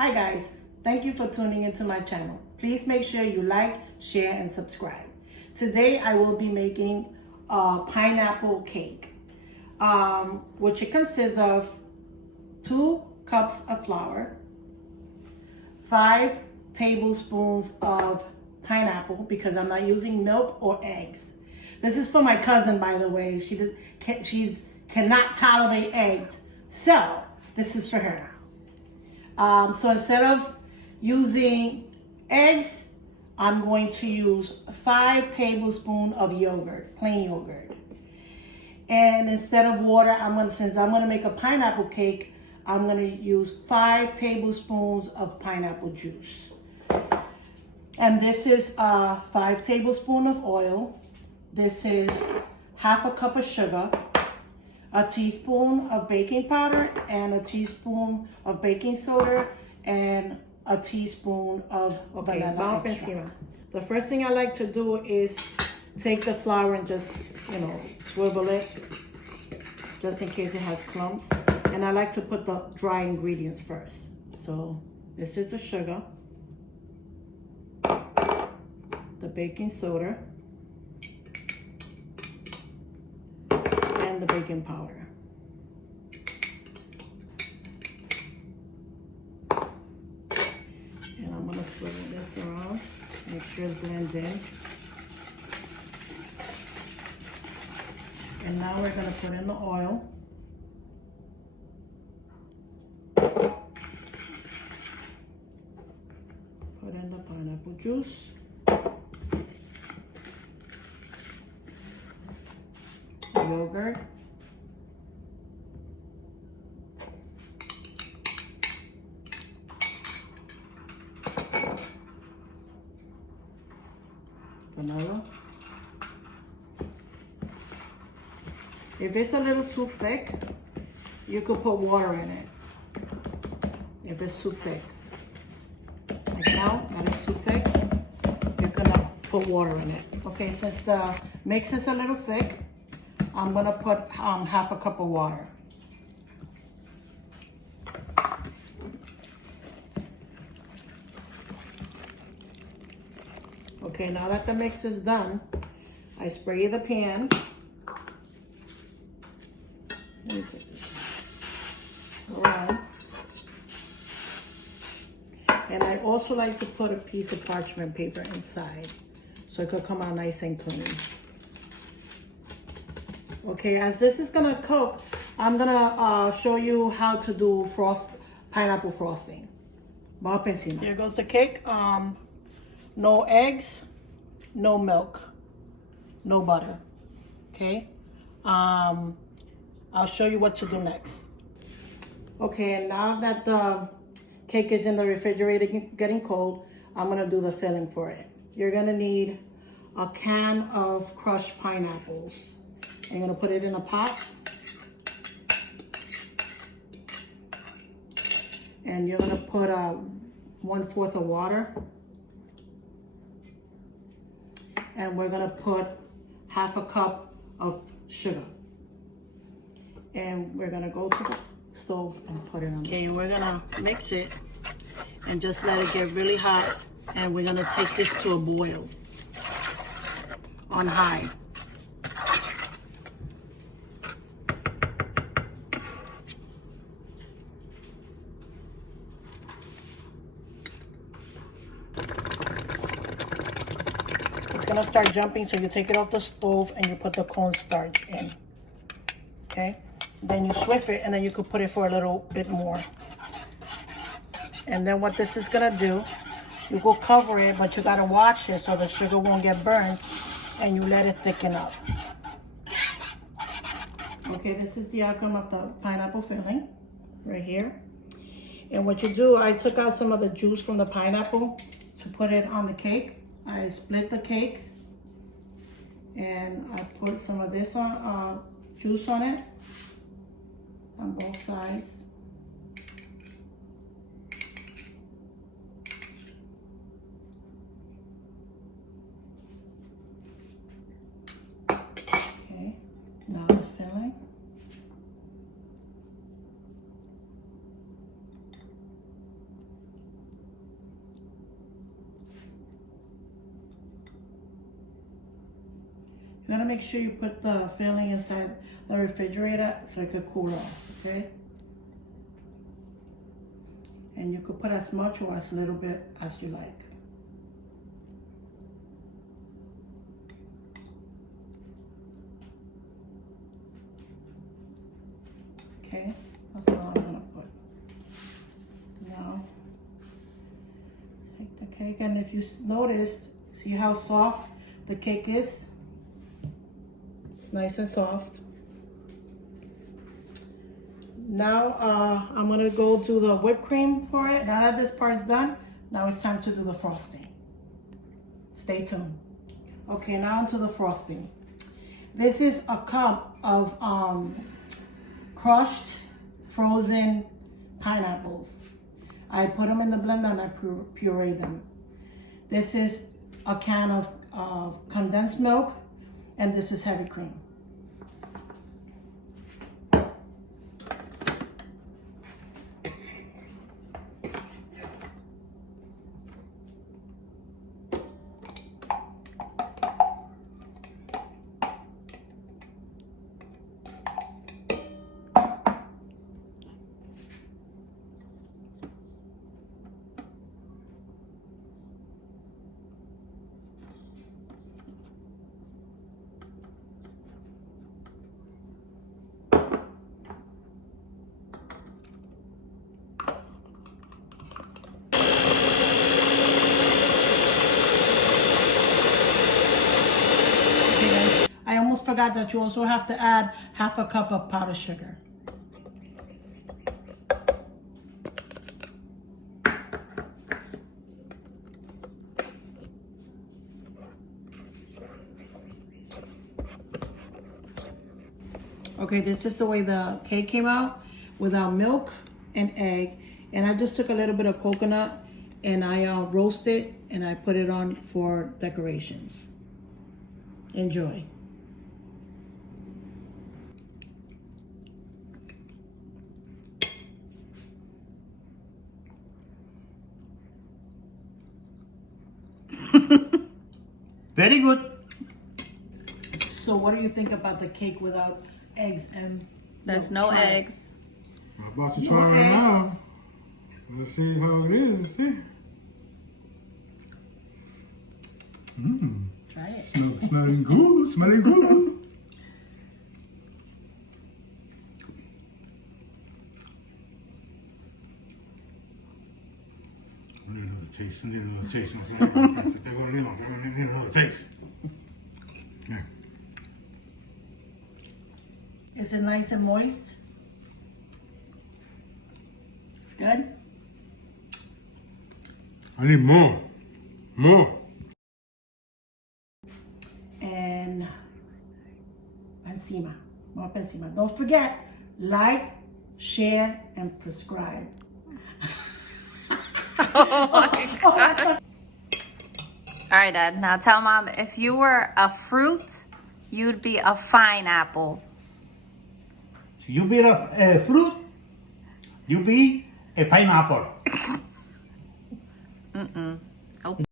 Hi guys, thank you for tuning into my channel. Please make sure you like, share, and subscribe. Today I will be making a pineapple cake, which it consists of 2 cups of flour, 5 tablespoons of pineapple, because I'm not using milk or eggs. This is for my cousin, by the way. She cannot tolerate eggs, so this is for her. So instead of using eggs, I'm going to use 5 tablespoons of yogurt, plain yogurt. And instead of water, since I'm gonna make a pineapple cake, I'm gonna use 5 tablespoons of pineapple juice. And this is 5 tablespoons of oil. This is half a cup of sugar, a teaspoon of baking powder, and a teaspoon of baking soda, and a teaspoon of vanilla extract. The first thing I like to do is take the flour and just, swivel it, just in case it has clumps. And I like to put the dry ingredients first. So this is the sugar, the baking soda, and the baking powder. And I'm gonna swivel this around, make sure it's blended in. And now we're gonna put in the oil. Put in the pineapple juice. Yogurt. Vanilla. If it's a little too thick, you could put water in it. If it's too thick. Like now, that is too thick, you're gonna put water in it. Okay, since the mix is a little thick, I'm gonna put half a cup of water. Okay, now that the mix is done, I spray the pan. Around. And I also like to put a piece of parchment paper inside, so it could come out nice and clean. Okay, as this is gonna cook, I'm gonna show you how to do pineapple frosting. Here goes the cake. No eggs, no milk, no butter. Okay, I'll show you what to do next. Okay, and now that the cake is in the refrigerator getting cold, I'm gonna do the filling for it. You're gonna need a can of crushed pineapples. I'm gonna put it in a pot. And you're gonna put 1/4 of water. And we're gonna put half a cup of sugar. And we're gonna go to the stove and put it on. Okay, we're gonna mix it and just let it get really hot. And we're gonna take this to a boil on high. It's gonna start jumping, so you take it off the stove and you put the cornstarch in. Okay? Then you swift it, and then you could put it for a little bit more. And then what this is gonna do, you go cover it, but you gotta watch it so the sugar won't get burned, and you let it thicken up. Okay, this is the outcome of the pineapple filling, right here. And what you do, I took out some of the juice from the pineapple to put it on the cake. I split the cake, and I put some of this juice on it, on both sides. Okay, now the filling. You gotta make sure you put the filling inside the refrigerator so it could cool off, okay? And you could put as much or as little bit as you like. Okay, that's all I'm gonna put. Now, take the cake, and if you noticed, see how soft the cake is? It's nice and soft. Now, I'm gonna go do the whipped cream for it. Now that this part's done, now it's time to do the frosting. Stay tuned. Okay, now onto the frosting. This is a cup of crushed frozen pineapples. I put them in the blender and I puree them. This is a can of condensed milk, and this is heavy cream. I almost forgot that you also have to add half a cup of powdered sugar. Okay, this is the way the cake came out without milk and egg. And I just took a little bit of coconut and I roasted and I put it on for decorations. Enjoy. Very good. So what do you think about the cake without eggs and There's milk? no Try it. eggs. I'm about to No try it eggs. now. Let's see how it is. Let's see. Mmm. Try it. Smelling good. Smelling good. I need another taste. I need another taste. I need another taste. Is it nice and moist? It's good? I need more. More. And encima. More encima. Don't forget, like, share, and subscribe. All right, Dad. Now tell Mom, if you were a fruit, you'd be a pineapple. You be a fruit, you be a pineapple.